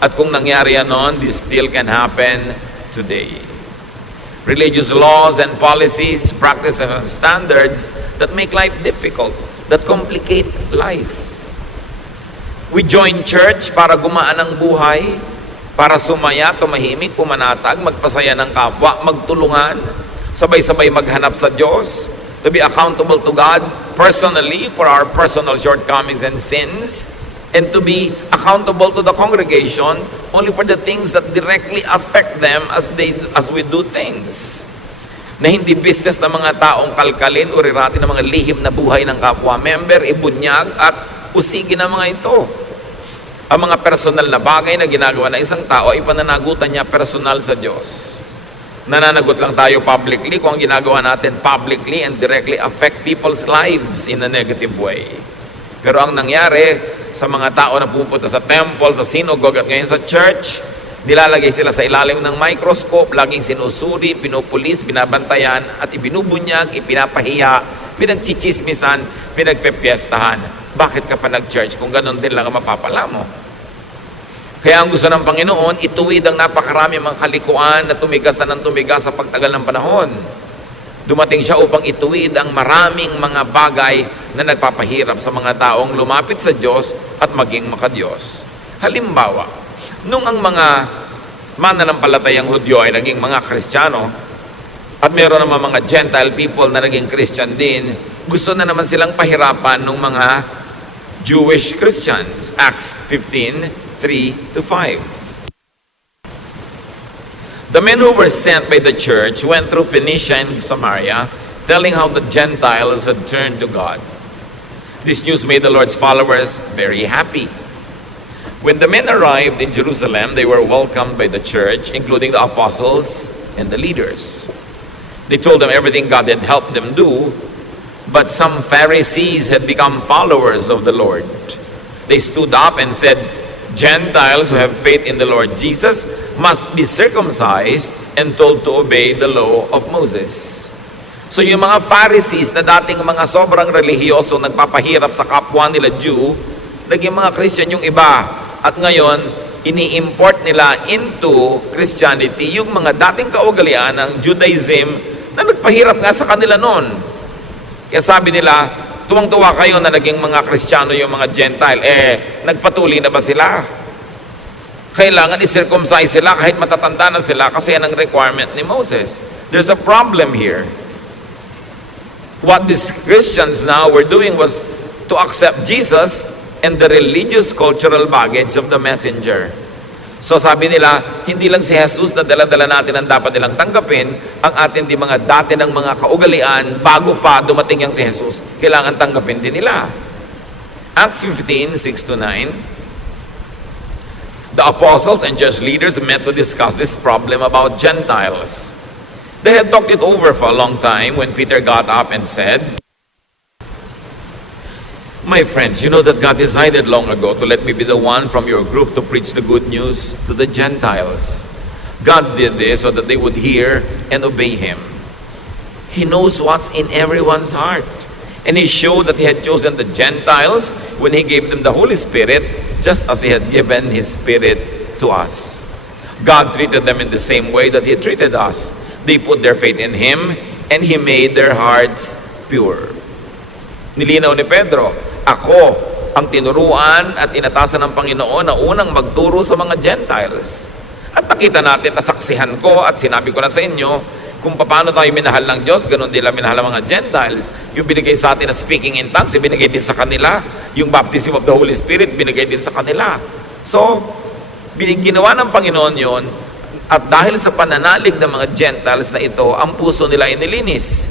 At kung nangyari yan noon, this still can happen today. Religious laws and policies, practices and standards that make life difficult, that complicate life. We join church para gumaan ang buhay, para sumaya, tumahimik, pumanatag, magpasaya ng kapwa, magtulungan, sabay-sabay maghanap sa Diyos, to be accountable to God personally for our personal shortcomings and sins, and to be accountable to the congregation only for the things that directly affect them as we do things. Na hindi business ng mga taong kalkalin o rirati ng mga lihim na buhay ng kapwa member, ibunyag at usigin ang mga ito. Ang mga personal na bagay na ginagawa ng isang tao ay pananagutan niya personal sa Diyos. Nananagot lang tayo publicly kung ang ginagawa natin publicly and directly affect people's lives in a negative way. Pero ang nangyari sa mga tao na pupunta sa temple, sa synagogue at ngayon sa church, nilalagay sila sa ilalim ng microscope, laging sinusuri, pinupulis, binabantayan, at ibinubunyag, ipinapahiya, pinagchichismisan, pinagpepiestahan. Bakit ka pa nag-church kung ganun din lang ang mapapala mo? Kaya ang gusto ng Panginoon, ituwid ang napakarami mga kalikuan na tumigas na ng tumigas sa pagtagal ng panahon. Dumating siya upang ituwid ang maraming mga bagay na nagpapahirap sa mga taong lumapit sa Diyos at maging makadiyos. Halimbawa, nung ang mga mananampalatayang Hudyo ay naging mga Kristiyano at meron naman mga Gentile people na naging Christian din, gusto na naman silang pahirapan ng mga Jewish Christians. Acts 15:3-5. The men who were sent by the church went through Phoenicia and Samaria, telling how the Gentiles had turned to God. This news made the Lord's followers very happy. When the men arrived in Jerusalem, they were welcomed by the church, including the apostles and the leaders. They told them everything God had helped them do, but some Pharisees had become followers of the Lord. They stood up and said, Gentiles who have faith in the Lord Jesus must be circumcised and told to obey the law of Moses. So yung mga Pharisees na dating mga sobrang relihiyoso, nagpapahirap sa kapwa nila Jew, naging mga Christian yung iba. At ngayon, ini-import nila into Christianity yung mga dating kaugalian ng Judaism na nagpahirap nga sa kanila noon. Kaya sabi nila, tuwang-tuwa kayo na naging mga Kristiyano yung mga Gentile. Nagpatuloy na ba sila? Kailangan i-circumcise sila kahit matatanda na sila kasi yan ang requirement ni Moses. There's a problem here. What these Christians now were doing was to accept Jesus and the religious cultural baggage of the messenger. So sabi nila, hindi lang si Jesus na dala-dala natin ang dapat nilang tanggapin, ang atin di mga dati ng mga kaugalian bago pa dumating yang si Jesus, kailangan tanggapin din nila. Acts 15:6-9. The apostles and church leaders met to discuss this problem about Gentiles. They had talked it over for a long time when Peter got up and said, My friends, you know that God decided long ago to let me be the one from your group to preach the good news to the Gentiles. God did this so that they would hear and obey Him. He knows what's in everyone's heart. And He showed that He had chosen the Gentiles when He gave them the Holy Spirit, just as He had given His Spirit to us. God treated them in the same way that He treated us. They put their faith in Him, and He made their hearts pure. Nilinaw ni Pedro, ako ang tinuruan at inatasan ng Panginoon na unang magturo sa mga Gentiles. At nakita natin, nasaksihan ko at sinabi ko na sa inyo, kung paano tayo minahal ng Diyos, ganun din lang minahal ng mga Gentiles. Yung binigay sa atin na speaking in tongues, binigay din sa kanila. Yung baptism of the Holy Spirit, binigay din sa kanila. So, ginawa ng Panginoon yon, at dahil sa pananalig ng mga Gentiles na ito, ang puso nila inilinis.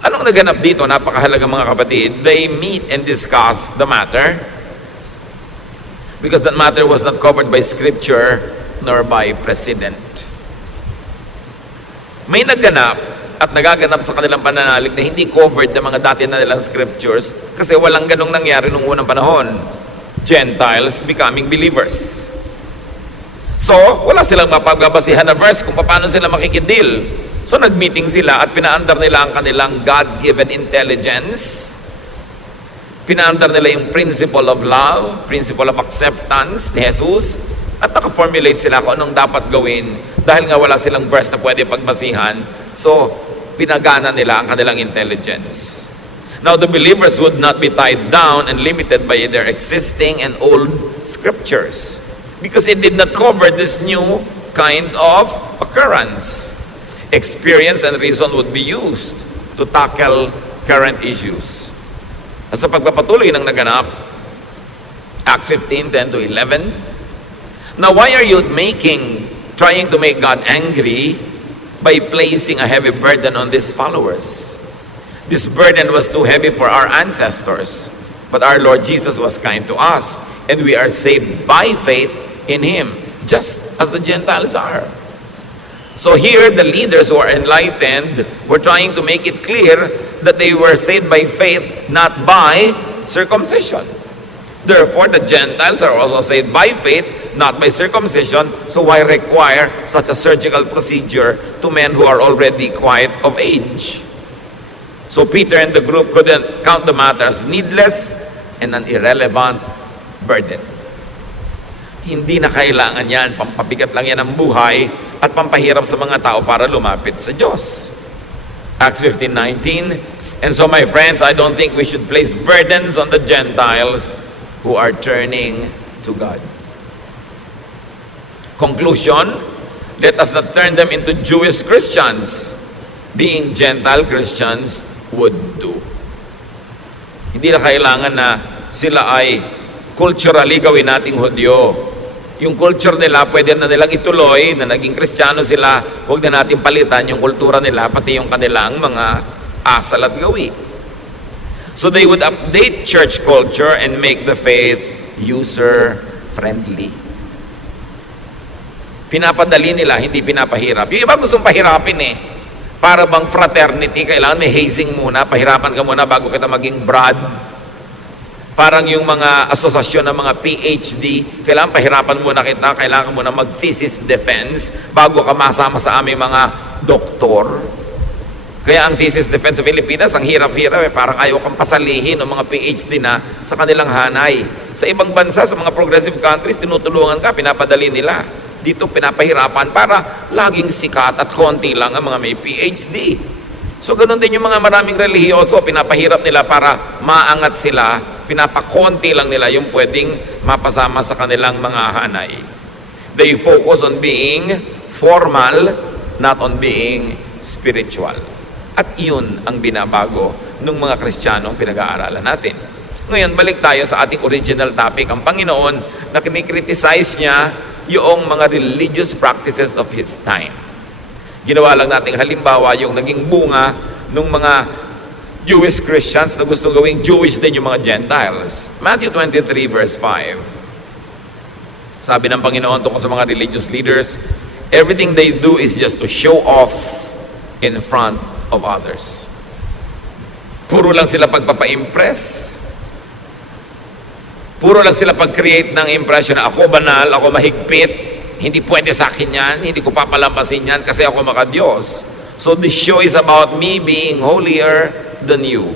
Anong naganap dito? Napakahalaga mga kapatid. They meet and discuss the matter because that matter was not covered by Scripture nor by precedent. May naganap at nagaganap sa kanilang pananalig na hindi covered ng mga dati na nilang Scriptures kasi walang ganong nangyari nung unang panahon. Gentiles becoming believers. So, wala silang mapagbabasihan na verse kung paano sila makikidil. So nag-meeting sila at pinaandar nila ang kanilang God-given intelligence. Pinaandar nila yung principle of love, principle of acceptance ni Jesus, at naka-formulate sila kung anong dapat gawin dahil nga wala silang verse na pwede pagbasihan. So, pinagana nila ang kanilang intelligence. Now, the believers would not be tied down and limited by their existing and old scriptures because it did not cover this new kind of occurrence. Experience and reason would be used to tackle current issues. At sa pagpapatuloy ng naganap, Acts 15, 10 to 11, now why are you trying to make God angry by placing a heavy burden on these followers? This burden was too heavy for our ancestors, but our Lord Jesus was kind to us, and we are saved by faith in Him, just as the Gentiles are. So here, the leaders who are enlightened were trying to make it clear that they were saved by faith, not by circumcision. Therefore, the Gentiles are also saved by faith, not by circumcision. So why require such a surgical procedure to men who are already quite of age? So Peter and the group couldn't count the matter as needless and an irrelevant burden. Hindi na kailangan yan. Pampabigat lang yan ang buhay at pampahirap sa mga tao para lumapit sa Diyos. Acts 15:19, and so my friends, I don't think we should place burdens on the Gentiles who are turning to God. Conclusion, let us not turn them into Jewish Christians, being Gentile Christians would do. Hindi na kailangan na sila ay culturally gawin nating Hudyo. Yung culture nila, pwede na nilang ituloy, na naging Kristiyano sila, huwag na natin palitan yung kultura nila, pati yung kanilang mga asal at gawi. So they would update church culture and make the faith user-friendly. Pinapadali nila, hindi pinapahirap. Yung iba gustong pahirapin eh. Para bang fraternity, kailangan may hazing muna, pahirapan ka muna bago kita maging brad. Parang yung mga asosasyon ng mga PhD, kailangan pahirapan muna kita, kailangan muna mag-thesis defense bago ka masama sa aming mga doktor. Kaya ang thesis defense sa Pilipinas, ang hirap-hirap eh, parang ayaw kang pasalihin ng mga PhD na sa kanilang hanay. Sa ibang bansa, sa mga progressive countries, tinutulungan ka, pinapadali nila. Dito pinapahirapan para laging sikat at konti lang ang mga may PhD. So ganun din yung mga maraming relihiyoso, pinapahirap nila para maangat sila, pinapakonti lang nila yung pwedeng mapasama sa kanilang mga hanay. They focus on being formal, not on being spiritual. At yun ang binabago ng mga Kristiyanong pinag-aaralan natin. Ngayon, balik tayo sa ating original topic. Ang Panginoon na kinikriticize niya yung mga religious practices of His time. Ginawa lang nating halimbawa yung naging bunga ng mga Jewish Christians na gusto gawing Jewish din yung mga Gentiles. Matthew 23 verse 5. Sabi ng Panginoon tungkol sa mga religious leaders, everything they do is just to show off in front of others. Puro lang sila pagpapa-impress. Puro lang sila pag-create ng impression na ako banal, ako mahigpit, hindi pwede sa akin yan, hindi ko papalampasin yan kasi ako maka-Diyos. So the show is about me being holier than you.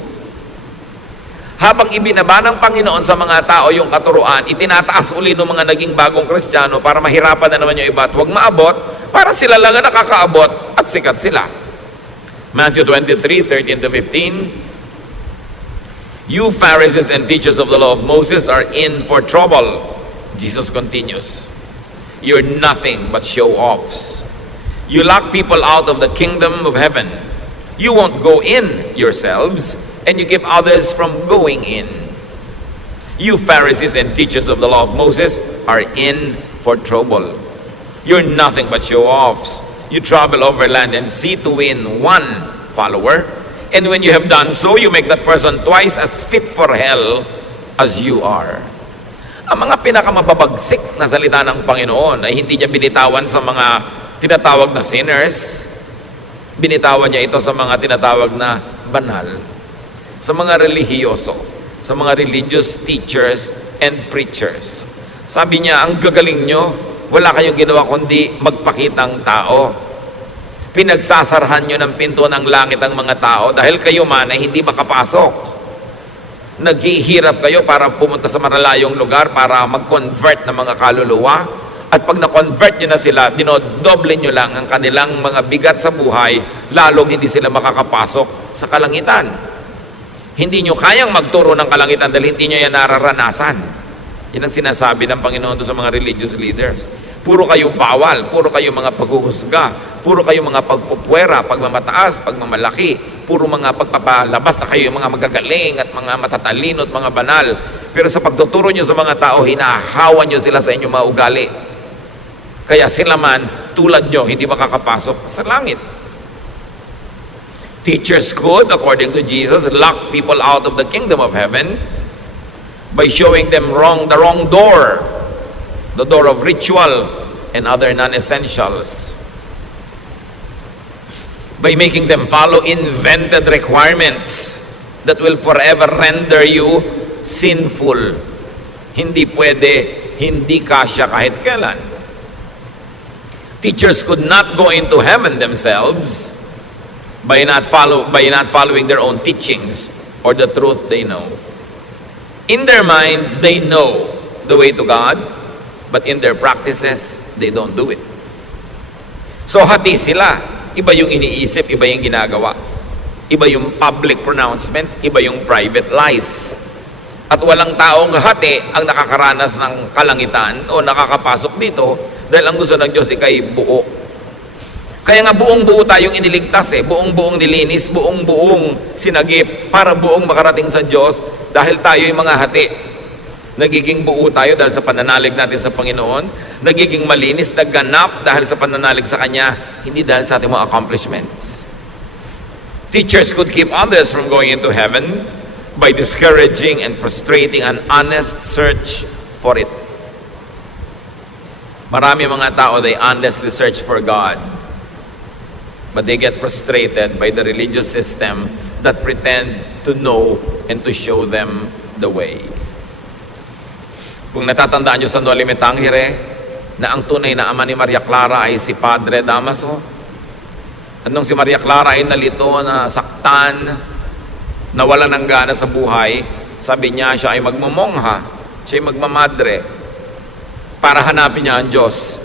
Habang ibinaba ng Panginoon sa mga tao yung katuruan, itinataas uli ng mga naging bagong Kristiyano para mahirapan na naman yung iba at huwag maabot, para sila lang ang nakakaabot at sikat sila. Matthew 23, 13 to 15, you Pharisees and teachers of the law of Moses are in for trouble. Jesus continues, you're nothing but show-offs. You lock people out of the kingdom of heaven. You won't go in yourselves, and you keep others from going in. You Pharisees and teachers of the law of Moses are in for trouble. You're nothing but show-offs. You travel over land and sea to win one follower, and when you have done so, you make that person twice as fit for hell as you are. Ang mga pinakamababagsik na salita ng Panginoon ay hindi niya binitawan sa mga tinatawag na sinners. Binitawan niya ito sa mga tinatawag na banal, sa mga relihiyoso, sa mga religious teachers and preachers. Sabi niya, ang gagaling nyo, wala kayong ginawa kundi magpakitang tao. Pinagsasarahan nyo ng pinto ng langit ang mga tao dahil kayo man ay hindi makapasok. Naghihirap kayo para pumunta sa malalayong lugar para mag-convert ng mga kaluluwa. At pag na-convert nyo na sila, dinodoble nyo lang ang kanilang mga bigat sa buhay, lalong hindi sila makakapasok sa kalangitan. Hindi nyo kayang magturo ng kalangitan dahil hindi nyo yan nararanasan. Yan ang sinasabi ng Panginoon doon sa mga religious leaders. Puro kayo bawal, puro kayo mga paghuhusga, puro kayo mga pagpupwera, pagmamataas, pagmamalaki, puro mga pagpapalabas na kayo mga magagaling at mga matatalino at mga banal. Pero sa pagtuturo nyo sa mga tao, hinahawan nyo sila sa inyong mga ugali. Kaya sila man, tulad nyo, hindi makakapasok sa langit. Teachers could, according to Jesus, lock people out of the kingdom of heaven by showing them the wrong door, the door of ritual and other non-essentials. By making them follow invented requirements that will forever render you sinful. Hindi pwede, hindi kasya kahit kailan. Teachers could not go into heaven themselves by not following their own teachings or the truth they know. In their minds, they know the way to God, but in their practices, they don't do it. So hati sila. Iba yung iniisip, iba yung ginagawa. Iba yung public pronouncements, iba yung private life. At walang taong hati ang nakakaranas ng kalangitan o nakakapasok dito dahil ang gusto ng Diyos ikay buo. Kaya nga buong-buo tayong iniligtas buong-buong nilinis, buong-buong sinagip para buong makarating sa Diyos dahil tayo yung mga hati. Nagiging buo tayo dahil sa pananalig natin sa Panginoon, nagiging malinis, nagganap dahil sa pananalig sa Kanya, hindi dahil sa ating mga accomplishments. Teachers could keep others from going into heaven by discouraging and frustrating an honest search for it. Marami mga tao, they honestly search for God, but they get frustrated by the religious system that pretend to know and to show them the way. Kung natatandaan nyo sa Noli Me Tangere, na ang tunay na ama ni Maria Clara ay si Padre Damaso. At nung si Maria Clara ay nalito, na saktan, nawala ng gana sa buhay, sabi niya siya ay magmamongha, siya ay magmamadre, para hanapin niya ang Diyos.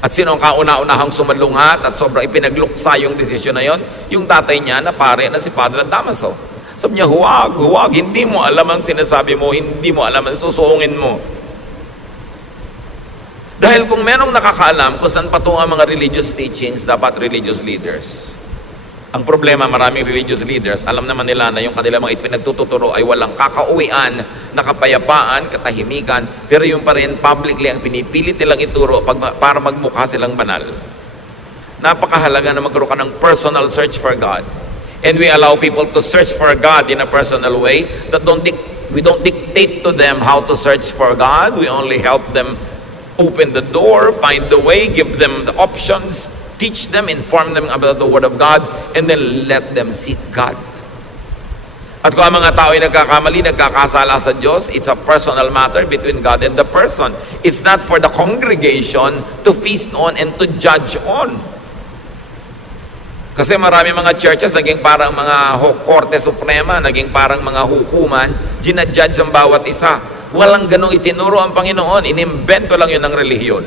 At sino ang kauna-unahang sumalungat at sobrang ipinagluksa yung desisyon na yon? Yung tatay niya na pare na si Padre Damaso. Sabi niya, huwag, hindi mo alam ang sinasabi mo, hindi mo alam ang susungin mo. Dahil kung merong nakakaalam kung saan patungo ang mga religious teachings, dapat religious leaders. Ang problema, maraming religious leaders, alam naman nila na yung kanilang mga ipinagtuturo ay walang kakauwian, nakapayapaan, katahimikan, pero yung pa rin publicly ang pinipilit nilang ituro para magmukha silang banal. Napakahalaga na magkaroon ka ng personal search for God. And we allow people to search for God in a personal way that we don't dictate to them how to search for God. We only help them open the door, find the way, give them the options, teach them, inform them about the Word of God, and then let them seek God. At kung ang mga tao ay nagkakamali, nagkakasala sa Diyos, it's a personal matter between God and the person. It's not for the congregation to feast on and to judge on. Kasi marami mga churches, naging parang mga Korte Suprema, naging parang mga hukuman, ginajudge ang bawat isa. Walang ganong itinuro ang Panginoon. Inimbento lang yun ng relihiyon.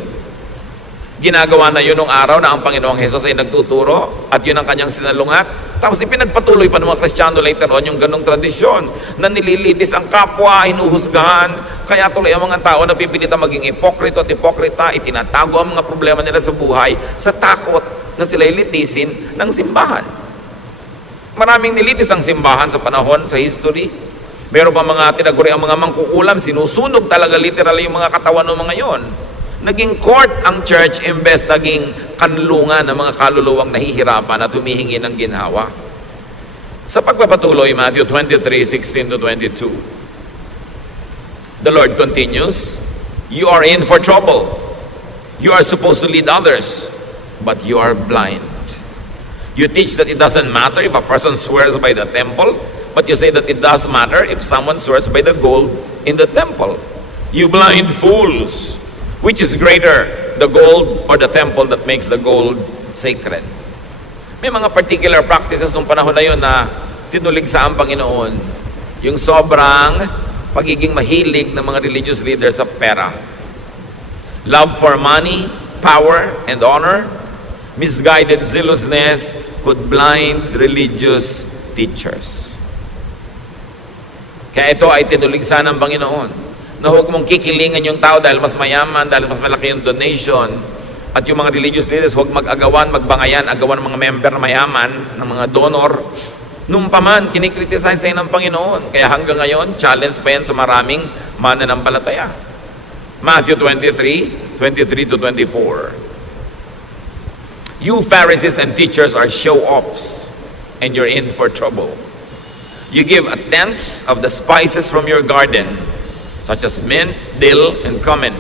Ginagawa na yun nung araw na ang Panginoong Hesus ay nagtuturo at yun ang kanyang sinalungat. Tapos ipinagpatuloy pa ng mga Kristiyano later on yung ganong tradisyon na nililitis ang kapwa, hinuhusgahan. Kaya tuloy ang mga tao na pipilitan maging ipokrito at ipokrita, itinatago ang mga problema nila sa buhay sa takot na sila ilitisin ng simbahan. Maraming nilitis ang simbahan sa panahon, sa history. Meron pa mga tinaguri ang mga mangkukulam, sinusunog talaga literal yung mga katawan ng mga yon. Naging court ang church imbes naging kanlungan ng mga kaluluwang nahihirapan at humihingi ng ginhawa. Sa pagpapatuloy, Matthew 23:16-22, the Lord continues, you are in for trouble. You are supposed to lead others, but you are blind. You teach that it doesn't matter if a person swears by the temple, but you say that it does matter if someone swears by the gold in the temple. You blind fools! Which is greater, the gold or the temple that makes the gold sacred? May mga particular practices nung panahon na yun na tinuligsa ang Panginoon. Yung sobrang pagiging mahilig ng mga religious leaders sa pera. Love for money, power, and honor, misguided zealousness could blind religious teachers. Kaya ito ay tinuligsa ng Panginoon na huwag mong kikilingan yung tao dahil mas mayaman, dahil mas malaki yung donation. At yung mga religious leaders, huwag mag-agawan, magbangayan, agawan ng mga member na mayaman, ng mga donor. Nung paman, kinikriticize sa'yo ng Panginoon. Kaya hanggang ngayon, challenge pa yan sa maraming mananampalataya. Matthew 23, 23 to 24. You Pharisees and teachers are show-offs, and you're in for trouble. You give a tenth of the spices from your garden, such as mint, dill, and cumin.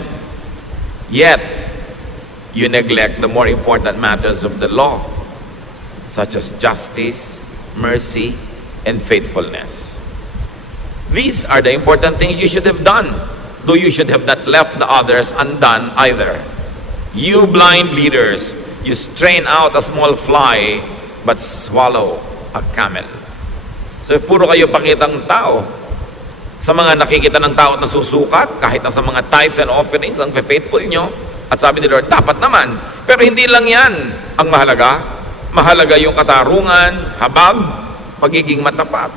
Yet, you neglect the more important matters of the law, such as justice, mercy, and faithfulness. These are the important things you should have done, though you should have not left the others undone either. You blind leaders, you strain out a small fly, but swallow a camel. So, puro kayo pakitang tao. Sa mga nakikita ng tao na susukat, kahit na sa mga tithes and offerings, ang faithful nyo, at sabi ni Lord, dapat naman. Pero hindi lang yan ang mahalaga. Mahalaga yung katarungan, habag, pagiging matapat.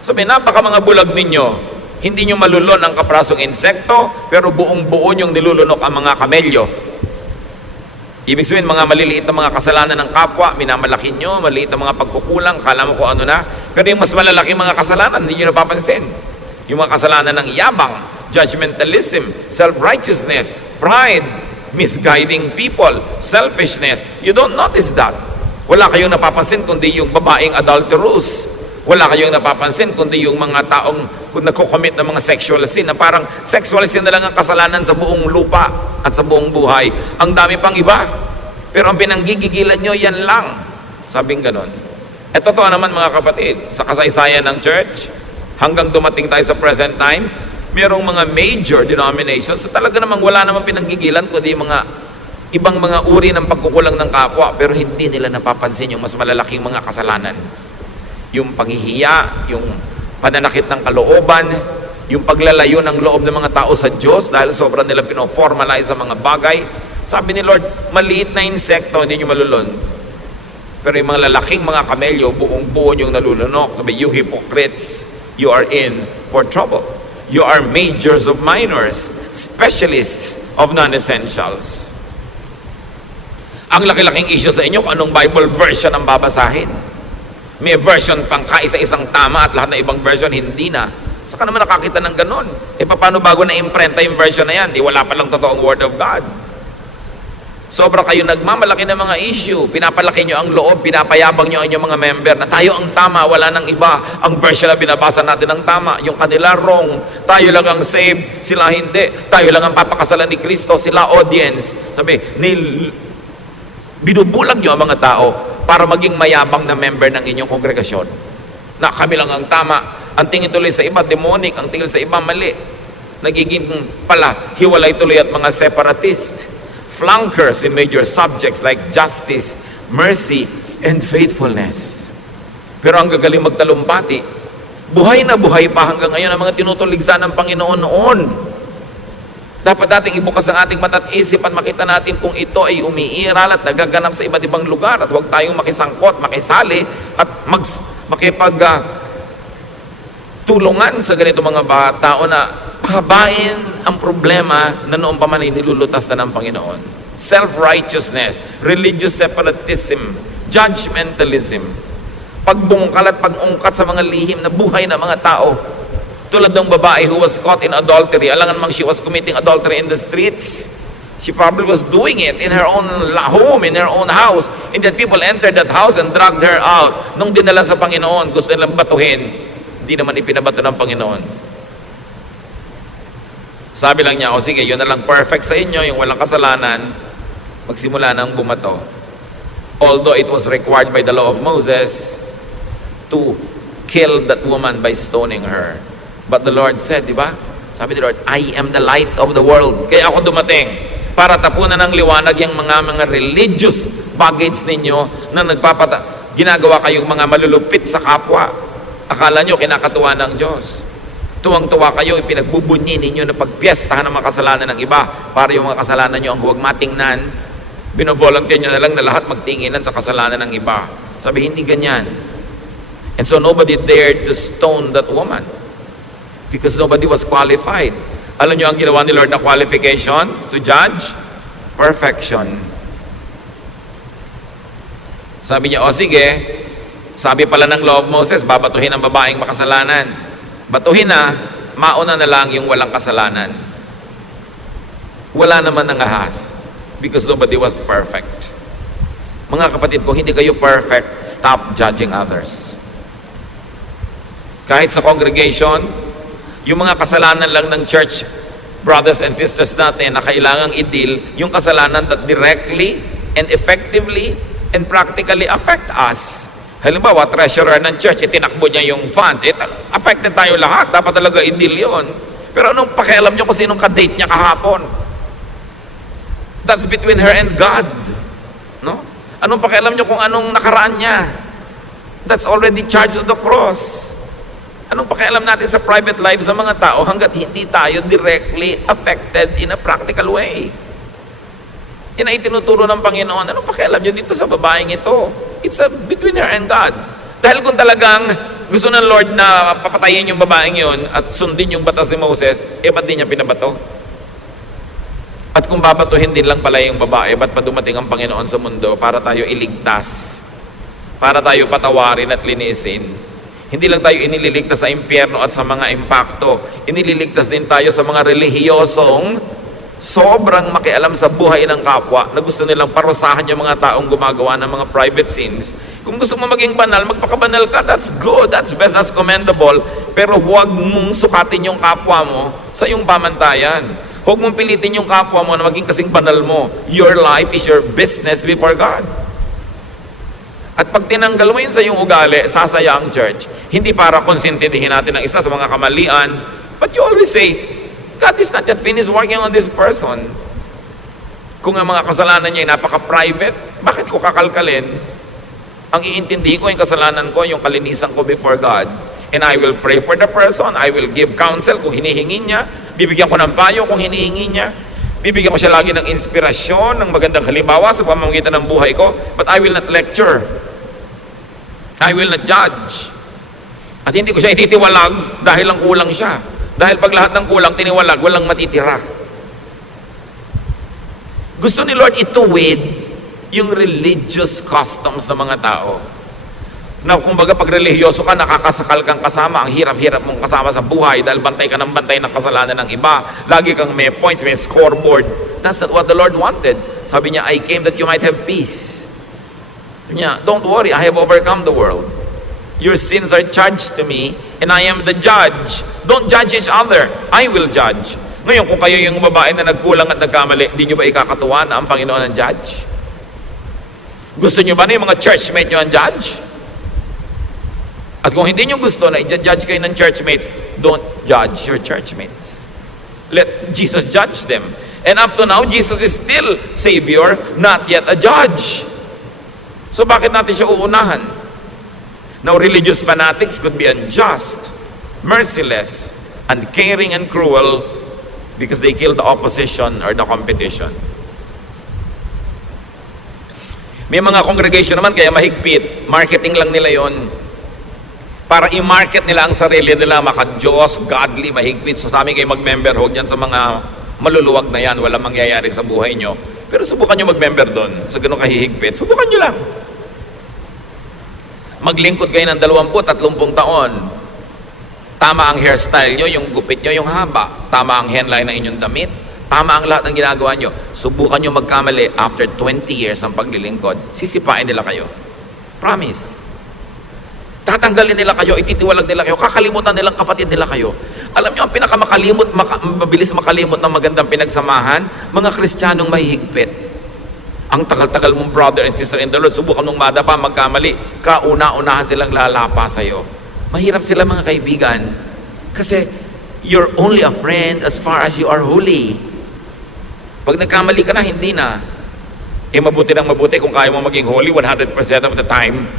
Sabi, napaka mga bulag ninyo. Hindi nyo malulon ang kaprasong insekto, pero buong-buo nyong nilulunok ang mga kamelyo. Ibig sabihin, mga maliliit na mga kasalanan ng kapwa, minamalaki nyo, maliit na mga pagkukulang, kala mo kung ano na. Pero yung mas malalaking mga kasalanan, hindi nyo napapansin. Yung mga kasalanan ng yabang, judgmentalism, self-righteousness, pride, misguiding people, selfishness, you don't notice that. Wala kayong napapansin kundi yung babaeng adulterous. Wala kayong napapansin kundi yung mga taong nagko-commit ng mga sexual sin na parang sexual sin na lang ang kasalanan sa buong lupa at sa buong buhay. Ang dami pang iba. Pero ang pinanggigigilan nyo, yan lang. Sabing ganon. At totoo naman mga kapatid, sa kasaysayan ng church, hanggang dumating tayo sa present time, mayroong mga major denominations sa talaga namang wala namang pinanggigilan kundi mga ibang mga uri ng pagkukulang ng kapwa, pero hindi nila napapansin yung mas malalaking mga kasalanan. Yung panghihiya, yung pananakit ng kalooban, yung paglalayo ng loob ng mga tao sa Diyos dahil sobrang nila pinoformalize sa mga bagay. Sabi ni Lord, maliit na insekto, hindi nyo malulon. Pero yung mga lalaking mga kamelyo, buong buo yung nalulunok. Sabi, you hypocrites, you are in for trouble. You are majors of minors, specialists of non-essentials. Ang laki-laking issue sa inyo kung anong Bible version ang babasahin. May version pang kaisa-isang tama at lahat na ibang version hindi na. Saka naman nakakita ng ganun. Paano bago na-imprenta yung version na yan? Wala palang totoong Word of God. Sobra kayo nagmamalaki ng mga issue. Pinapalaki nyo ang loob, pinapayabang nyo ang inyong mga member na tayo ang tama, wala nang iba. Ang version na binabasa natin ang tama, yung kanila wrong. Tayo lang ang saved, sila hindi. Tayo lang ang papakasalan ni Kristo, sila audience. Sabi, binubulag nyo ang mga tao para maging mayabang na member ng inyong kongregasyon. Na kami lang ang tama. Ang tingin tuloy sa iba, demonic. Ang tingin sa iba, mali. Nagiging pala, hiwalay tuloy at mga separatist. Flunkers in major subjects like justice, mercy, and faithfulness. Pero ang gagaling magtalumpati, buhay na buhay pa hanggang ngayon ang mga tinutuligsa ng Panginoon noon. Dapat nating ibukas ang ating mata at isip at makita natin kung ito ay umiiral at nagaganap sa iba't ibang lugar at huwag tayong makisangkot, makisali at tulungan sa ganito mga tao na pahabain ang problema na noong pa man ay nilulutas na ng Panginoon. Self-righteousness, religious separatism, judgmentalism, pagbungkal at pag-ungkat sa mga lihim na buhay ng mga tao. Tulad ng babae who was caught in adultery. Alangan mang she was committing adultery in the streets. She probably was doing it in her own home, in her own house. And that people entered that house and dragged her out. Nung dinala sa Panginoon, gusto nilang batuhin. Hindi naman ipinabato ng Panginoon. Sabi lang niya, o sige, yun na lang perfect sa inyo, yung walang kasalanan, magsimula nang bumato. Although it was required by the law of Moses to kill that woman by stoning her. But the Lord said, di ba? Sabi ni Lord, I am the light of the world. Kaya ako dumating para tapunan ng liwanag yung mga religious baggage ninyo na ginagawa kayong mga malulupit sa kapwa. Akala nyo kinakatuwa ng Diyos. Tuwang-tuwa kayo, ipinagbubunyi ninyo na pagpiestahan ng mga kasalanan ng iba para yung mga kasalanan nyo ang huwag matingnan. Binovolunteer nyo na lang na lahat magtinginan sa kasalanan ng iba. Sabi, hindi ganyan. And so nobody dared to stone that woman because nobody was qualified. Alam nyo ang ginawa ni Lord na qualification to judge? Perfection. Sabi niya, o sige, sabi pala ng law of Moses, babatuhin ang babaeng makasalanan. Batuhin na, mauna na lang yung walang kasalanan. Wala naman ng ahas because nobody was perfect. Mga kapatid, kung hindi kayo perfect, stop judging others. Kahit sa congregation, yung mga kasalanan lang ng church brothers and sisters natin na kailangang i-deal, yung kasalanan that directly and effectively and practically affect us. Halimbawa, treasurer ng church, itinakbo niya yung fund. Affected tayo lahat. Dapat talaga i-deal yun. Pero anong pakialam niyo kung sinong ka-date niya kahapon? That's between her and God. No? Anong pakialam niyo kung anong nakaraan niya? That's already charged to the cross. Anong pakialam natin sa private lives ng mga tao hanggat hindi tayo directly affected in a practical way? Yan ay tinuturo ng Panginoon. Anong pakialam nyo dito sa babaeng ito? It's between her and God. Dahil kung talagang gusto ng Lord na papatayin yung babaeng yun at sundin yung batas ni Moses, ba't di niya pinabato? At kung babatuhin din lang pala yung babae, ba't pa dumating ang Panginoon sa mundo para tayo iligtas? Para tayo patawarin at linisin? Hindi lang tayo inililigtas sa impyerno at sa mga impakto. Inililigtas din tayo sa mga relihiyosong sobrang makialam sa buhay ng kapwa na gusto nilang parusahan yung mga taong gumagawa ng mga private sins. Kung gusto mo maging banal, magpakabanal ka. That's good. That's best. That's commendable. Pero huwag mong sukatin yung kapwa mo sa iyong pamantayan. Huwag mong pilitin yung kapwa mo na maging kasing banal mo. Your life is your business before God. At pag tinanggal mo yun sa iyong ugali, sasaya ang church. Hindi para konsintihin natin ang isa sa mga kamalian. But you always say, God is not yet finished working on this person. Kung ang mga kasalanan niya ay napaka-private, bakit ko kakalkalin? Ang iintindihin ko yung kasalanan ko, yung kalinisan ko before God. And I will pray for the person. I will give counsel kung hinihingi niya. Bibigyan ko ng payo kung hinihingi niya. Bibigyan ko siya lagi ng inspirasyon, ng magandang halimbawa sa pamamagitan ng buhay ko. But I will not lecture. I will not judge. At hindi ko siya ititiwalag dahil lang kulang siya. Dahil pag lahat ng kulang tiniwalag, walang matitira. Gusto ni Lord ituwid yung religious customs ng mga tao. Na kumbaga pag relihiyoso ka, nakakasakal kang kasama, ang hirap-hirap mong kasama sa buhay dahil bantay ka ng bantay ng kasalanan ng iba. Lagi kang may points, may scoreboard. That's not what the Lord wanted. Sabi niya, I came that you might have peace. Sabi niya, don't worry, I have overcome the world. Your sins are charged to me, and I am the judge. Don't judge each other. I will judge. Ngayon, kung kayo yung babae na nagkulang at nagkamali, di nyo ba ikakatuwa na ang Panginoon ang judge? Gusto nyo ba na yung mga churchmate nyo ang judge? At kung hindi nyo gusto na i-judge kayo ng churchmates, don't judge your churchmates. Let Jesus judge them. And up to now, Jesus is still Savior, not yet a judge. So bakit natin siya uunahan? Now, religious fanatics could be unjust, merciless, uncaring, and cruel because they kill the opposition or the competition. May mga congregation naman kaya mahigpit. Marketing lang nila yon. Para i-market nila ang sarili nila, maka-Diyos, godly, mahigpit. So sa amin kayo mag-member, huwag yan sa mga maluluwag na yan, walang mangyayari sa buhay nyo. Pero subukan nyo mag-member doon sa ganun kahihigpit. Subukan nyo lang. Maglingkod kayo ng 20-30 taon. Tama ang hairstyle nyo, yung gupit nyo, yung haba. Tama ang henline ng inyong damit. Tama ang lahat ng ginagawa nyo. Subukan nyo magkamali after 20 years ng paglilingkod. Sisipain nila kayo. Promise. Tatanggalin nila kayo, ititiwalag nila kayo, kakalimutan nilang kapatid nila kayo. Alam nyo, ang mabilis makalimot ng magandang pinagsamahan, mga Kristiyanong mahihigpit. Ang tagal-tagal mong brother and sister in the Lord, subukan mong madapa, magkamali, kauna-unahan silang lalapa sa'yo. Mahirap sila mga kaibigan. Kasi, you're only a friend as far as you are holy. Pag nagkamali ka na, hindi na. Mabuti ng mabuti kung kaya mo maging holy 100% of the time.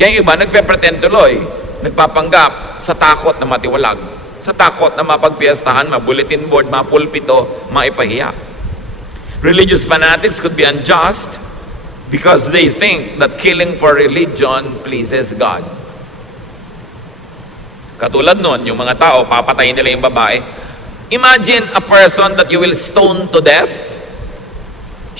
Kaya yung iba, nagpe-pretend tuloy. nagpapanggap sa takot na matiwalag, sa takot na mapagpiestahan, ma-bulletin board, mapulpito, maipahiya. Religious fanatics could be unjust because they think that killing for religion pleases God. Katulad nun, yung mga tao, papatayin nila yung babae. Imagine a person that you will stone to death.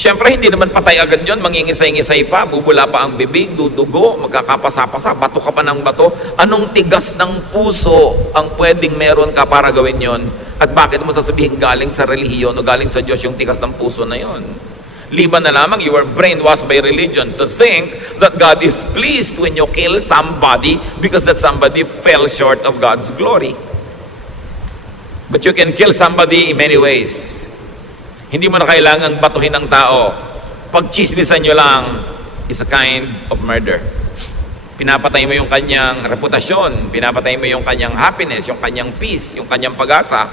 Siyempre, hindi naman patay agad yun, mangingisay-ngisay pa, bubula pa ang bibig, dudugo, magkakapasa-pasa, bato ka pa ng bato. Anong tigas ng puso ang pwedeng meron ka para gawin yon? At bakit mo sasabihin galing sa relihiyon o galing sa Diyos yung tigas ng puso na yon? Liban na lamang, you were brainwashed by religion to think that God is pleased when you kill somebody because that somebody fell short of God's glory. But you can kill somebody in many ways. Hindi mo na kailangang batuhin ng tao. Pagchismisan nyo lang is a kind of murder. Pinapatay mo yung kanyang reputasyon, pinapatay mo yung kanyang happiness, yung kanyang peace, yung kanyang pag-asa.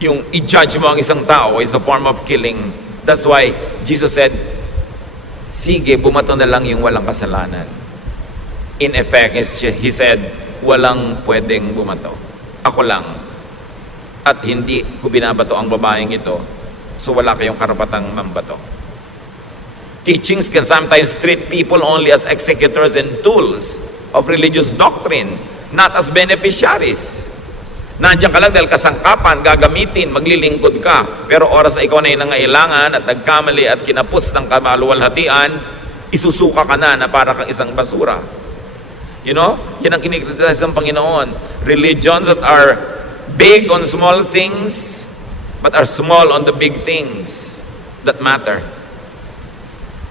Yung i-judge mo ang isang tao is a form of killing. That's why Jesus said, sige, bumato na lang yung walang kasalanan. In effect, He said, walang pwedeng bumato. Ako lang. At hindi ko binabato ang babaeng ito. So wala kayong karapatang mambato. Teachings can sometimes treat people only as executors and tools of religious doctrine, not as beneficiaries. Nandiyan ka lang dahil kasangkapan, gagamitin, maglilingkod ka. Pero oras na ikaw na yung nangailangan at nagkamali at kinapos ng kamaluwalhatian, isusuka ka na para kang isang basura. You know? Yan ang kinikritisize ng Panginoon. Religions that are big on small things, but are small on the big things that matter.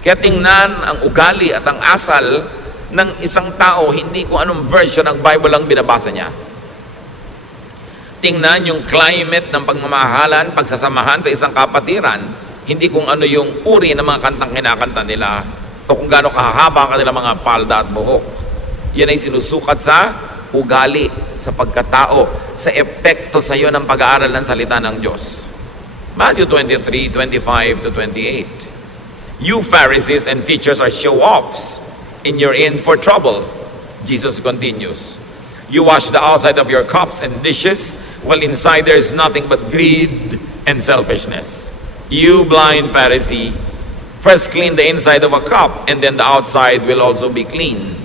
Kaya tingnan ang ugali at ang asal ng isang tao, hindi kung anong version ng Bible ang binabasa niya. Tingnan yung climate ng pagmamahalan, pagsasamahan sa isang kapatiran, hindi kung ano yung uri ng mga kantang kinakanta nila o kung gaano kahahaba kanilang mga palda at buhok. Yan ay sinusukat sa ugali, sa pagkatao, sa epekto sa iyo ng pag-aaral ng salita ng Diyos. Matthew 23:25 to 28. You Pharisees and teachers are show-offs, and you're in for trouble. Jesus continues. You wash the outside of your cups and dishes, while inside there is nothing but greed and selfishness. You blind Pharisee, first clean the inside of a cup, and then the outside will also be clean.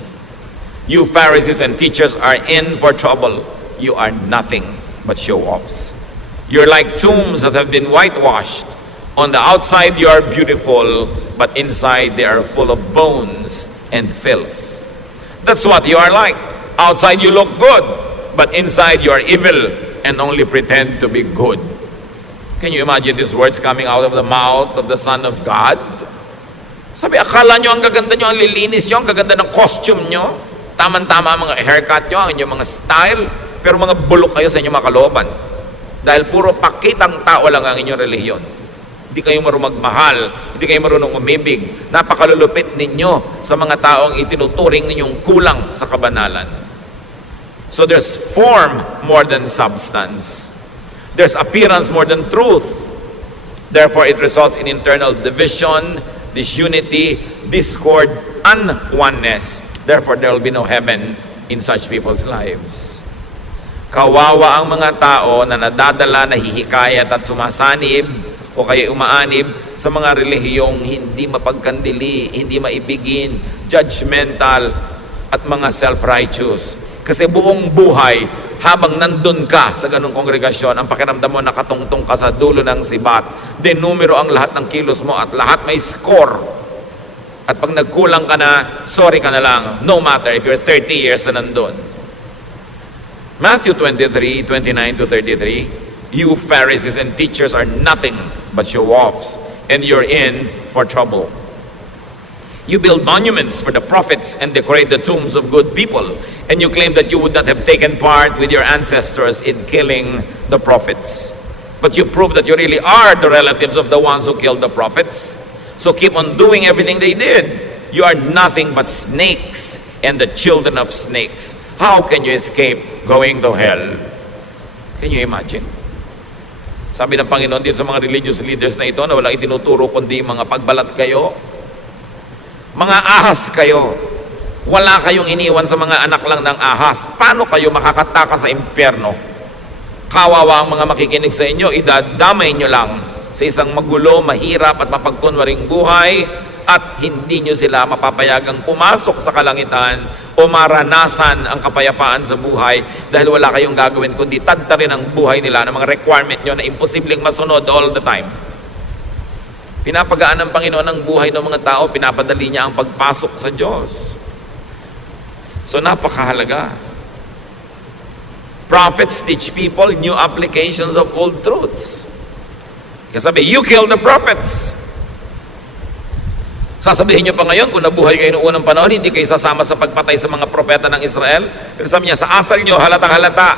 You Pharisees and teachers are in for trouble. You are nothing but show-offs. You're like tombs that have been whitewashed. On the outside you are beautiful, but inside they are full of bones and filth. That's what you are like. Outside you look good, but inside you are evil and only pretend to be good. Can you imagine these words coming out of the mouth of the Son of God? Sabi, akala nyo ang gaganda nyo, ang lilinis nyo, ang gaganda ng costume nyo. Tama-tama mga haircut nyo, ang inyong mga style, pero mga bulok kayo sa inyong mga kalooban. Dahil puro pakitang tao lang ang inyong relihiyon. Hindi kayo marunong magmahal, hindi kayo marunong umibig. Napakalulupit ninyo sa mga taong itinuturing ninyong kulang sa kabanalan. So there's form more than substance. There's appearance more than truth. Therefore, it results in internal division, disunity, discord, unoneness. Therefore, there will be no heaven in such people's lives. Kawawa ang mga tao na nadadala, nahihikayat at sumasanib o kaya umaanib sa mga relihiyong hindi mapagkandili, hindi maibigin, judgmental at mga self-righteous. Kasi buong buhay, habang nandun ka sa ganung kongregasyon, ang pakiramdam mo nakatungtong ka sa dulo ng sibat, denumero ang lahat ng kilos mo at lahat may score. At pag nagkulang ka na, sorry ka na lang, no matter if you're 30 years na nandun. Matthew 23:29 to 33, you Pharisees and teachers are nothing but show-offs, and you're in for trouble. You build monuments for the prophets and decorate the tombs of good people, and you claim that you would not have taken part with your ancestors in killing the prophets. But you prove that you really are the relatives of the ones who killed the prophets. So keep on doing everything they did. You are nothing but snakes and the children of snakes. How can you escape going to hell? Can you imagine? Sabi ng Panginoon din sa mga religious leaders na ito na walang itinuturo kundi mga pagbalat kayo, mga ahas kayo, Wala kayong iniwan sa mga anak lang ng ahas. Paano kayo makakatakas sa impyerno? Kawawa ang mga makikinig sa inyo, idadamay nyo lang sa isang magulo, mahirap at mapagkunwaring buhay, at hindi nyo sila mapapayagang pumasok sa kalangitan o maranasan ang kapayapaan sa buhay dahil wala kayong gagawin kundi tadtarin ang buhay nila ng mga requirement nyo na imposibleng masunod all the time. Pinapagaan ng Panginoon ang buhay ng mga tao, pinapadali niya ang pagpasok sa Diyos. So napakahalaga. Prophets teach people new applications of old truths. Kasabi, you kill the prophets. Sasabihin nyo pa ngayon, kung nabuhay kayo noong unang panahon, hindi kayo sasama sa pagpatay sa mga propeta ng Israel. Pero sabi niya, sa asal nyo, halatang-halata,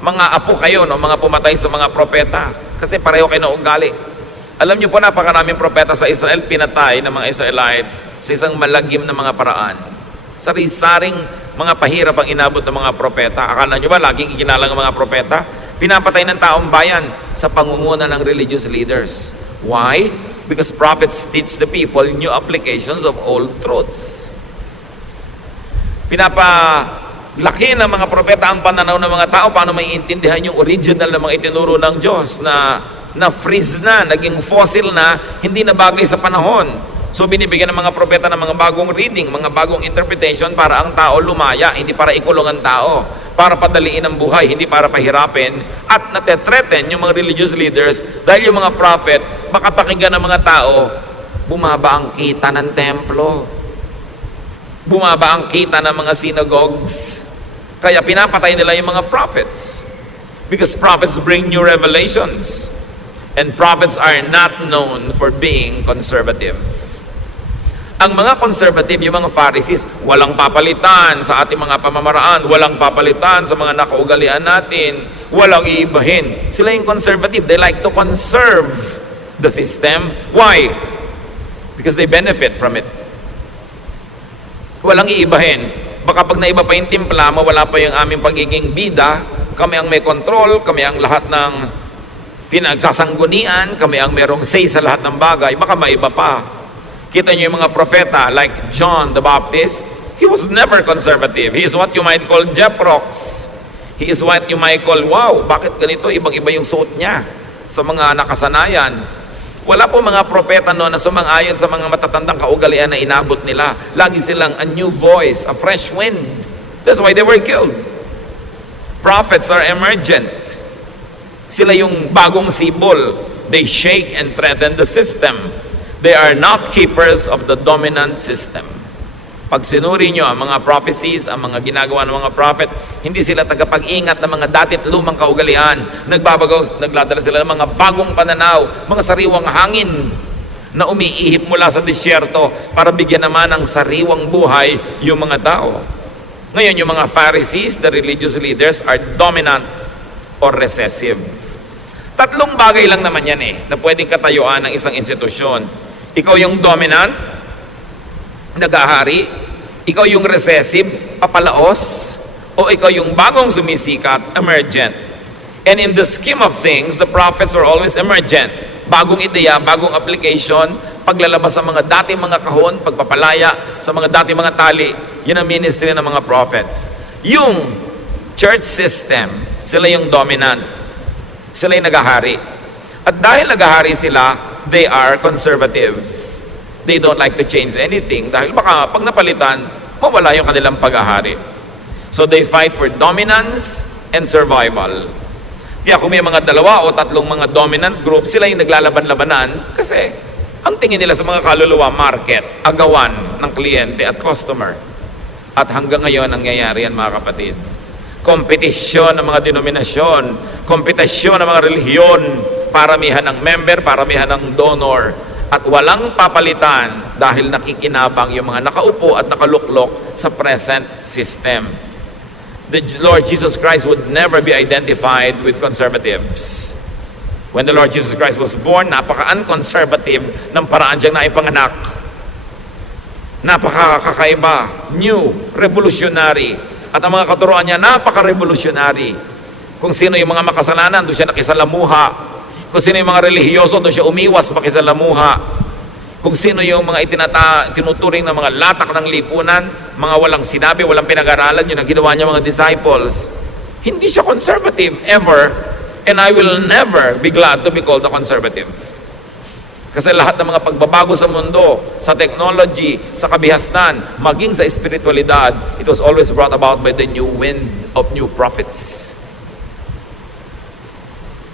mga apo kayo, no, mga pumatay sa mga propeta. Kasi pareho kayo na ugali. Alam nyo po, napakaraming propeta sa Israel, pinatay ng mga Israelites sa isang malagim na mga paraan. Sari-saring mga pahirap ang inabot ng mga propeta. Akala nyo ba, laging ikinalang ang mga propeta? Pinapatay ng taong bayan sa pangunguna ng religious leaders. Why? Because prophets teach the people new applications of old truths. Pinapalaki ng mga propeta ang pananaw ng mga tao paano maiintindihan yung original na mga itinuro ng Diyos na freeze na, naging fossil na, hindi na bagay sa panahon. So binibigyan ng mga propeta ng mga bagong reading, mga bagong interpretation para ang tao lumaya, hindi para ikulong ang tao, para padaliin ang buhay, hindi para pahirapin, at natetreten yung mga religious leaders dahil yung mga prophet, makapakinggan ng mga tao, bumaba ang kita ng templo, bumaba ang kita ng mga synagogues, kaya pinapatay nila yung mga prophets, because prophets bring new revelations, and prophets are not known for being conservative. Ang mga conservative, yung mga Pharisees, walang papalitan sa ating mga pamamaraan, walang papalitan sa mga nakaugalian natin, walang iibahin. Sila yung conservative. They like to conserve the system. Why? Because they benefit from it. Walang iibahin. Baka pag naiba pa yung timpla, mawala pa yung aming pagiging bida, kami ang may control, kami ang lahat ng pinagsasanggunian, kami ang merong say sa lahat ng bagay, baka maiba pa. Kita niyo yung mga propeta like John the Baptist, he was never conservative. He is what you might call Jeprox. He is what you might call, wow, bakit ganito? Ibang-iba yung suot niya sa mga nakasanayan. Wala po mga propeta no na sumang-ayon sa mga matatandang kaugalian na inabot nila. Lagi silang a new voice, a fresh wind. That's why they were killed. Prophets are emergent. Sila yung bagong sibol. They shake and threaten the system. They are not keepers of the dominant system. Pag sinuri nyo ang mga prophecies, ang mga ginagawa ng mga prophet, hindi sila tagapag-ingat ng mga datit lumang kaugalian. Nagladala sila ng mga bagong pananaw, mga sariwang hangin na umiihip mula sa disyerto para bigyan naman ng sariwang buhay yung mga tao. Ngayon, yung mga Pharisees, the religious leaders, are dominant or recessive. Tatlong bagay lang naman yan na pwedeng katayuan ng isang institusyon. Ikaw yung dominant, nag-ahari, ikaw yung recessive, papalaos, o ikaw yung bagong sumisikat, emergent. And in the scheme of things, the prophets were always emergent. Bagong ideya, bagong application, paglalabas sa mga dating mga kahon, pagpapalaya sa mga dating mga tali, yun ang ministry ng mga prophets. Yung church system, sila yung dominant. Sila yung nag-ahari. At dahil nag-ahari sila, they are conservative. They don't like to change anything dahil baka pag napalitan, mawala yung kanilang pag-ahari. So they fight for dominance and survival. Kaya kung may mga dalawa o tatlong mga dominant group, sila yung naglalaban-labanan kasi ang tingin nila sa mga kaluluwa, market, agawan ng kliyente at customer. At hanggang ngayon, nangyayari yan mga kapatid. Kompetisyon ng mga denominasyon, kompetisyon ng mga relihiyon, paramihan ng member, paramihan ng donor, at walang papalitan dahil nakikinabang yung mga nakaupo at nakaluklok sa present system. The Lord Jesus Christ would never be identified with conservatives. When the Lord Jesus Christ was born, napaka-unconservative ng paraan siyang naipanganak. Napaka-kakaiba, new, revolutionary. At ang mga katuruan niya, napaka-revolutionary. Kung sino yung mga makasalanan, doon siya nakisalamuha. Kung sino yung mga relihiyoso, doon siya umiwas makisalamuha. kung sino yung mga tinuturing na mga latak ng lipunan, mga walang sinabi, walang pinag-aralan, yun ang ginawa niya mga disciples. Hindi siya conservative ever, and I will never be glad to be called a conservative. Kasi lahat ng mga pagbabago sa mundo, sa technology, sa kabihasnan, maging sa espiritualidad, it was always brought about by the new wind of new prophets.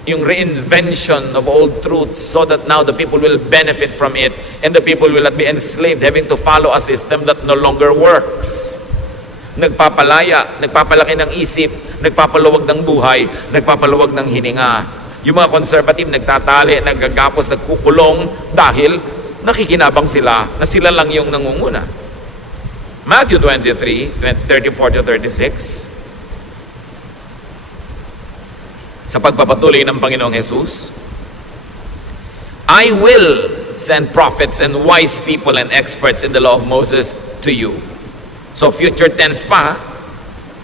Yung reinvention of old truths so that now the people will benefit from it and the people will not be enslaved having to follow a system that no longer works. Nagpapalaya, nagpapalaki ng isip, nagpapaluwag ng buhay, nagpapaluwag ng hininga. Yung mga conservative nagtatali, naggagapos, nagkukulong dahil nakikinabang sila na sila lang yung nangunguna. Matthew 23, 34 to 36. Sa pagpapatuloy ng Panginoong Jesus, I will send prophets and wise people and experts in the law of Moses to you. So future tense pa,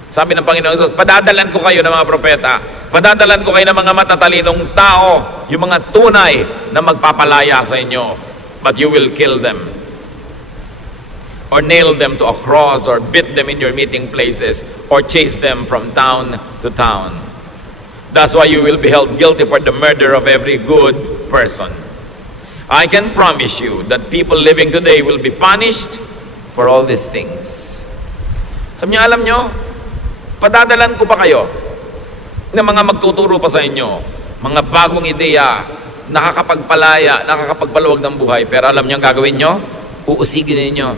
sabi ng Panginoong Jesus, padadalan ko kayo ng mga propeta, padadalan ko kayo ng mga matatalinong tao, yung mga tunay na magpapalaya sa inyo, but you will kill them or nail them to a cross or beat them in your meeting places or chase them from town to town. That's why you will be held guilty for the murder of every good person. I can promise you that people living today will be punished for all these things. Sabi niyo, alam nyo, padadalan ko pa kayo ng mga magtuturo pa sa inyo, mga bagong ideya, nakakapagpalaya, nakakapagpaluwag ng buhay. Pero alam niyo ang gagawin nyo? Uusigin ninyo.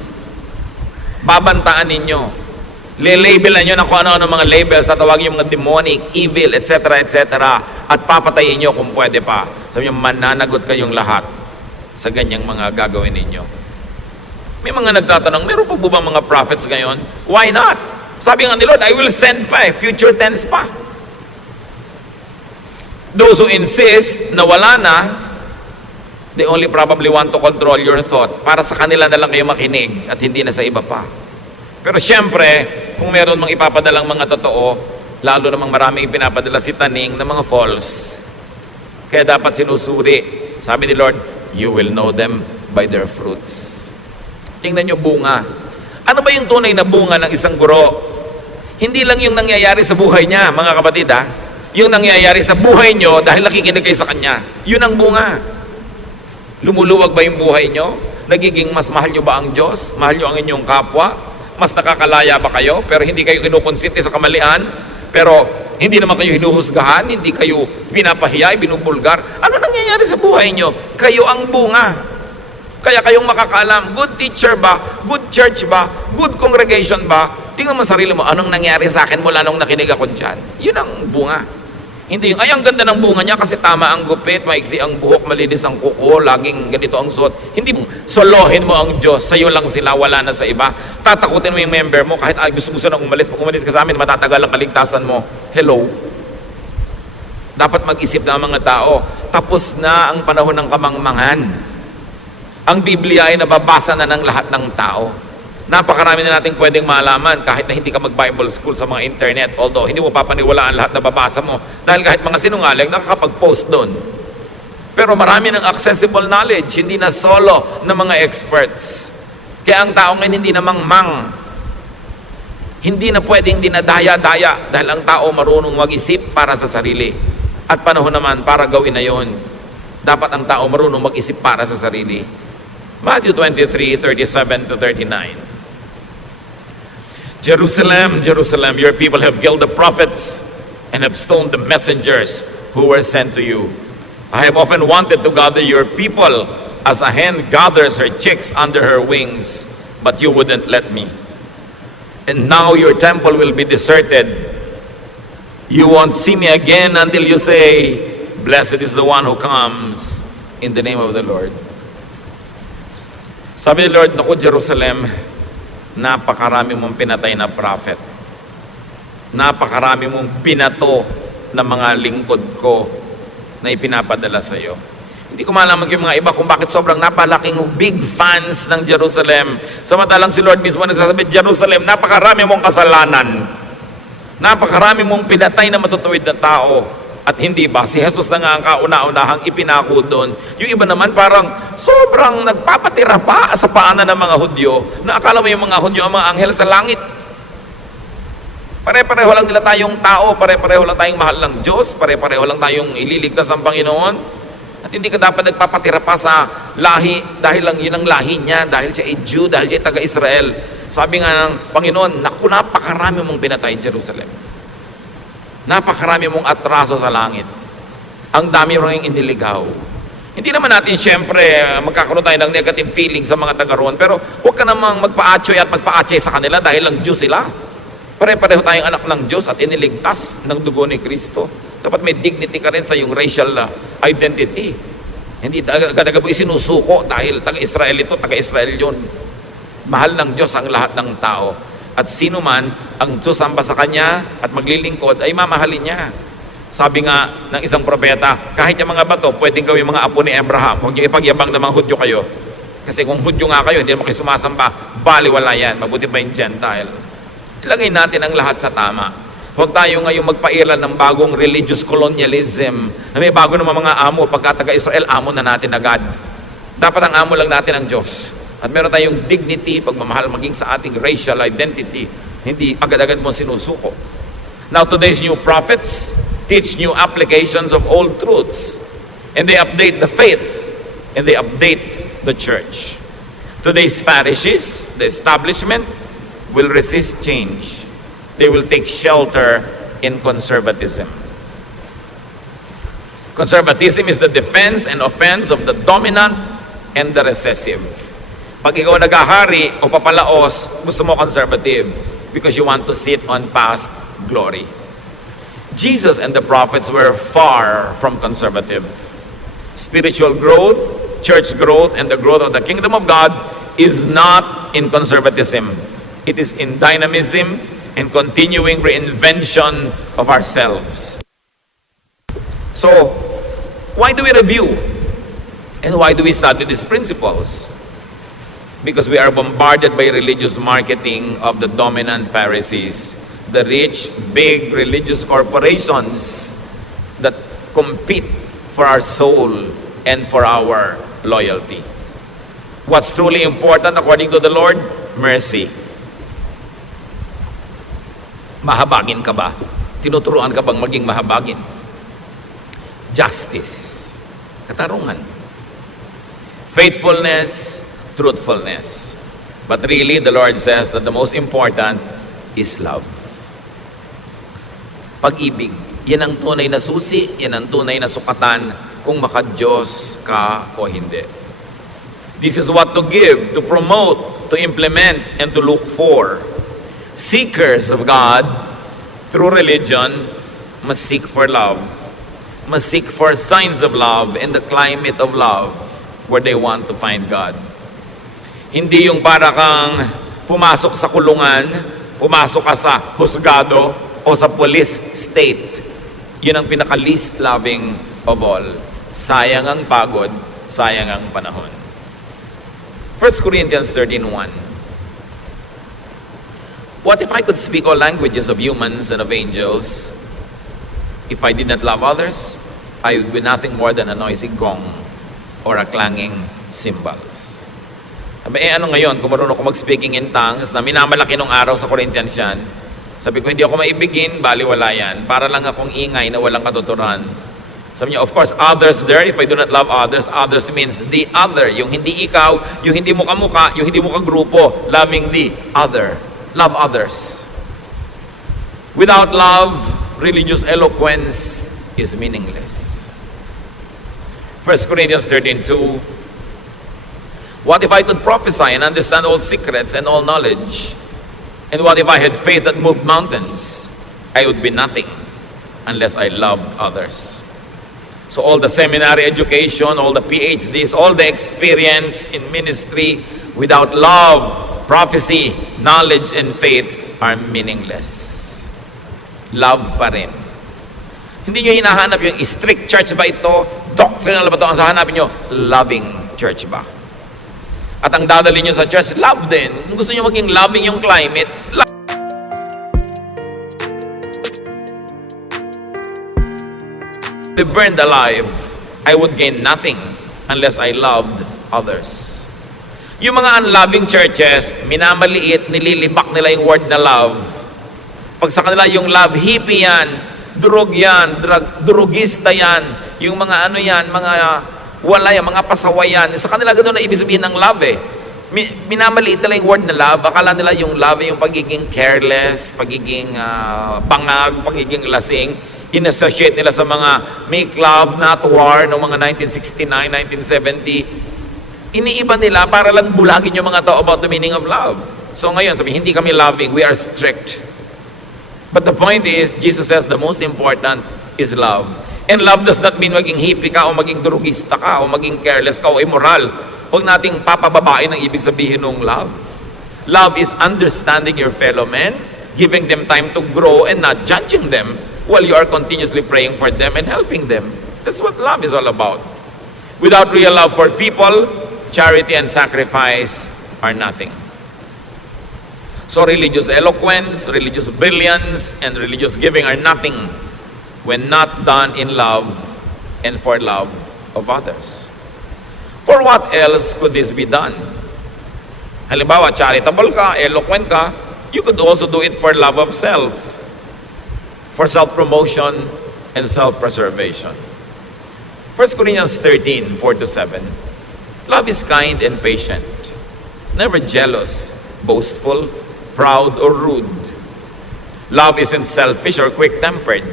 Babantaan ninyo. Le-labelan nyo na kung ano-ano mga labels, tatawagin yung mga demonic, evil, etc., etc. At papatayin nyo kung pwede pa. Sabi nyo, mananagot kayong lahat sa ganyang mga gagawin ninyo. May mga nagtatanong, meron pa ba mga prophets ngayon? Why not? Sabi nga ni Lord, I will send pa future tense pa. Those who insist na wala na, they only probably want to control your thought. Para sa kanila na lang kayo makinig at hindi na sa iba pa. Pero siyempre, kung meron mang ipapadalang mga totoo, lalo namang maraming ipinapadala si Taning ng mga false. Kaya dapat sinusuri. Sabi ni Lord, you will know them by their fruits. Tingnan nyo bunga. Ano ba yung tunay na bunga ng isang guro? Hindi lang yung nangyayari sa buhay niya, mga kapatid ha. Yung nangyayari sa buhay nyo dahil nakikinig kayo sa kanya. Yun ang bunga. Lumuluwag ba yung buhay nyo? Nagiging mas mahal nyo ba ang Diyos? Mahal nyo ang inyong kapwa? Mas nakakalaya ba kayo? Pero hindi kayo kinukonsinte sa kamalian? Pero hindi naman kayo hinuhusgahan? Hindi kayo pinapahiyay, binubulgar? Ano nangyayari sa buhay nyo? Kayo ang bunga. Kaya kayong makakaalam, good teacher ba? Good church ba? Good congregation ba? Tingnan mo sarili mo, anong nangyari sa akin mula nung nakinig ako dyan? Yun ang bunga. Hindi yung, ay, ang ganda ng bunga niya kasi tama ang gupit, maiksi ang buhok, malinis ang kuko, laging ganito ang suot. Hindi mo, solohin mo ang Diyos, sa'yo lang sila, wala na sa iba. Tatakutin mo yung member mo, kahit gusto nang umalis. Pag umalis ka sa amin, matatagal ang kaligtasan mo. Hello? Dapat mag-isip na ang mga tao. Tapos na ang panahon ng kamangmangan. Ang Biblia ay nababasa na ng lahat ng tao. Napakarami na nating pwedeng malaman kahit na hindi ka mag-Bible school sa mga internet. Although, hindi mo papaniwalaan lahat na babasa mo. Dahil kahit mga sinungaling, nakakapag-post doon. Pero marami ng accessible knowledge, hindi na solo ng mga experts. Kaya ang tao ngayon hindi na mangmang. Hindi na pwedeng dinadaya-daya dahil ang tao marunong mag-isip para sa sarili. At panahon naman para gawin na yon. Dapat ang tao marunong mag-isip para sa sarili. Matthew 23, 37 to 39. Jerusalem, Jerusalem, your people have killed the prophets and have stoned the messengers who were sent to you. I have often wanted to gather your people as a hen gathers her chicks under her wings, but you wouldn't let me. And now your temple will be deserted. You won't see me again until you say, blessed is the one who comes in the name of the Lord. Sabi ni Lord, naku Jerusalem, napakarami mong pinatay na prophet. Napakarami mong binato na mga lingkod ko na ipinapadala sa iyo. Hindi ko malaman yung mga iba kung bakit sobrang napalaking big fans ng Jerusalem. Samantalang si Lord mismo nagsasabi, Jerusalem, napakarami mong kasalanan. Napakarami mong pinatay na matutuwid na tao. At hindi ba, si Jesus na nga ang kauna-unahang ipinako doon. Yung iba naman parang sobrang nagpapatira pa sa paanan ng mga Hudyo, na akala mo yung mga Hudyo ang mga anghel sa langit. Pare-pareho lang nila tayong tao, pare-pareho lang tayong mahal ng Diyos, pare-pareho lang tayong ililigtas ng Panginoon. At hindi ka dapat nagpapatira pa sa lahi, dahil lang yun ang lahi niya, dahil siya ay Jew, dahil siya ay taga-Israel. Sabi nga ng Panginoon, naku, napakarami mong pinatay Jerusalem. Napakarami mong atraso sa langit. Ang dami rin iniligaw. Hindi naman natin siyempre magkakaroon tayo ng negative feeling sa mga taga roon, pero huwag ka namang magpa-atsoy at magpa-atsoy sa kanila dahil lang Diyos sila. Pare-pareho tayong anak ng Diyos at iniligtas ng dugo ni Kristo. Dapat may dignity ka rin sa iyong racial identity. Hindi agad-agad mo isinusuko dahil taga-Israel ito, taga-Israel yun. Mahal ng Diyos ang lahat ng tao. At sino man ang susamba sa Kanya at maglilingkod ay mamahalin niya. Sabi nga ng isang propeta, kahit yung mga bato, pwedeng gawin mga apo ni Abraham. Huwag niyo ipagyabang na mga Hudyo kayo. Kasi kung Hudyo nga kayo, hindi naman kayo sumasamba, baliwala yan. Mabuti pa yung Gentile. Ilagay natin ang lahat sa tama. Huwag tayo ngayong magpairal ng bagong religious colonialism na may bago naman mga amo. Pagka taga-Israel, amo na natin agad. Dapat ang amo lang natin ang Diyos. At meron tayong dignity, pagmamahal maging sa ating racial identity. Hindi agad-agad mo sinusuko. Now, today's new prophets teach new applications of old truths. And they update the faith. And they update the church. Today's Pharisees, the establishment, will resist change. They will take shelter in conservatism. Conservatism is the defense and offense of the dominant and the recessive. Pag ikaw nag-ahari o papalaos, gusto mo conservative because you want to sit on past glory. Jesus and the prophets were far from conservative. Spiritual growth, church growth, and the growth of the kingdom of God is not in conservatism. It is in dynamism and continuing reinvention of ourselves. So, why do we review? And why do we study these principles? Because we are bombarded by religious marketing of the dominant Pharisees, the rich, big religious corporations that compete for our soul and for our loyalty. What's truly important according to the Lord? Mercy. Mahabagin ka ba? Tinuturuan ka bang maging mahabagin? Justice. Katarungan. Faithfulness, truthfulness. But really, the Lord says that the most important is love. Pag-ibig. Yan ang tunay na susi, yan ang tunay na sukatan kung maka-Diyos ka o hindi. This is what to give, to promote, to implement, and to look for. Seekers of God through religion must seek for love, must seek for signs of love in the climate of love where they want to find God. Hindi yung para kang pumasok sa kulungan, pumasok ka sa husgado o sa police state. Yun ang pinaka-least loving of all. Sayang ang pagod, sayang ang panahon. 1 Corinthians 13:1. What if I could speak all languages of humans and of angels? If I did not love others, I would be nothing more than a noisy gong or a clanging cymbals. Ano ngayon, kung marunong ako mag-speaking in tongues, na minamalaki nung araw sa Corinthians yan, sabi ko, hindi ako maibigin, baliwala yan. Para lang akong ingay na walang katuturan. Sabi niya, of course, others there, if I do not love others, others means the other. Yung hindi ikaw, yung hindi mo kamuka, yung hindi mo kagrupo, loving the other. Love others. Without love, religious eloquence is meaningless. 1 Corinthians 13:2. What if I could prophesy and understand all secrets and all knowledge? And what if I had faith that moved mountains? I would be nothing unless I loved others. So all the seminary education, all the PhDs, all the experience in ministry, without love, prophecy, knowledge, and faith are meaningless. Love pa rin. Hindi nyo hinahanap yung strict church ba ito? Doctrinal ba ito? Ang hahanapin nyo, loving church ba? At ang dadali nyo sa church, love din. Kung gusto nyo maging loving yung climate, love. be burned alive, I would gain nothing unless I loved others. Yung mga unloving churches, minamaliit, nililibak nila yung word na love. Pag sa kanila yung love, hippie yan, drug yan, drugista yan, yung mga ano yan, mga wala yan, mga pasaway yan. Sa kanila ganoon na ibig sabihin ng love eh. Minamaliit nila yung word na love. Akala nila yung love yung pagiging careless, pagiging bangag, pagiging lasing. In-associate nila sa mga make love, not war, noong mga 1969, 1970. Iniiba nila para lang bulagin yung mga tao about the meaning of love. So ngayon, sabi, hindi kami loving, we are strict. But the point is, Jesus says the most important is love. And love does not mean maging hippie ka o maging drugista ka o maging careless ka o immoral. Huwag nating papababain ang ibig sabihin ng love. Love is understanding your fellow men, giving them time to grow and not judging them while you are continuously praying for them and helping them. That's what love is all about. Without real love for people, charity and sacrifice are nothing. So religious eloquence, religious brilliance, and religious giving are nothing when not done in love and for love of others. For what else could this be done? Halimbawa, charitable ka, eloquent ka, you could also do it for love of self, for self-promotion and self-preservation. 1 Corinthians 13, 4-7. Love is kind and patient, never jealous, boastful, proud, or rude. Love isn't selfish or quick-tempered.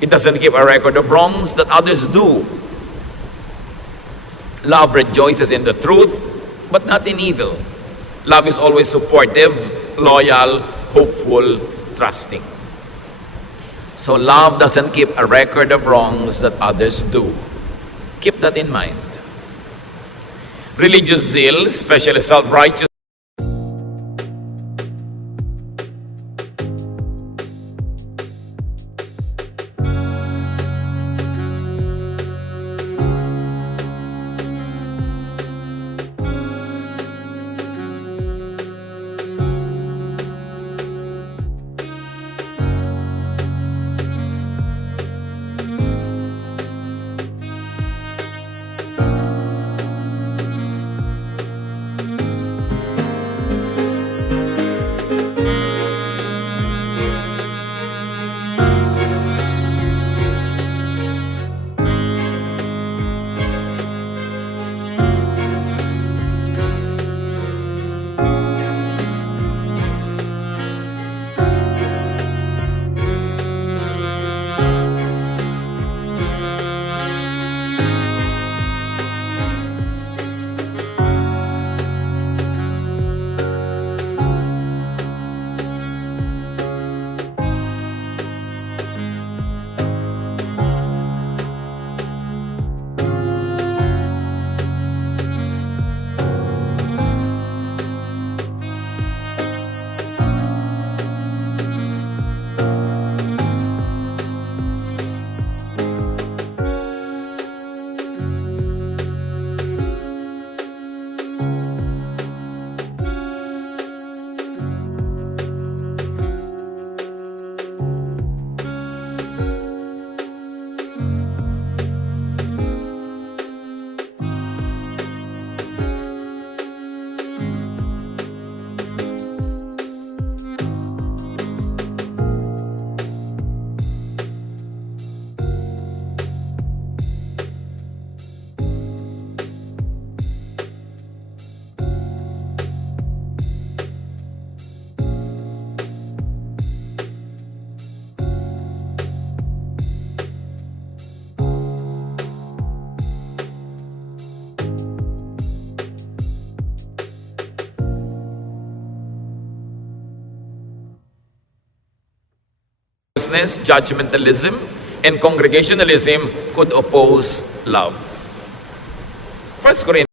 It doesn't keep a record of wrongs that others do. Love rejoices in the truth, but not in evil. Love is always supportive, loyal, hopeful, trusting. So love doesn't keep a record of wrongs that others do. Keep that in mind. Religious zeal, especially self-righteous, judgmentalism, and congregationalism could oppose love. 1 Corinthians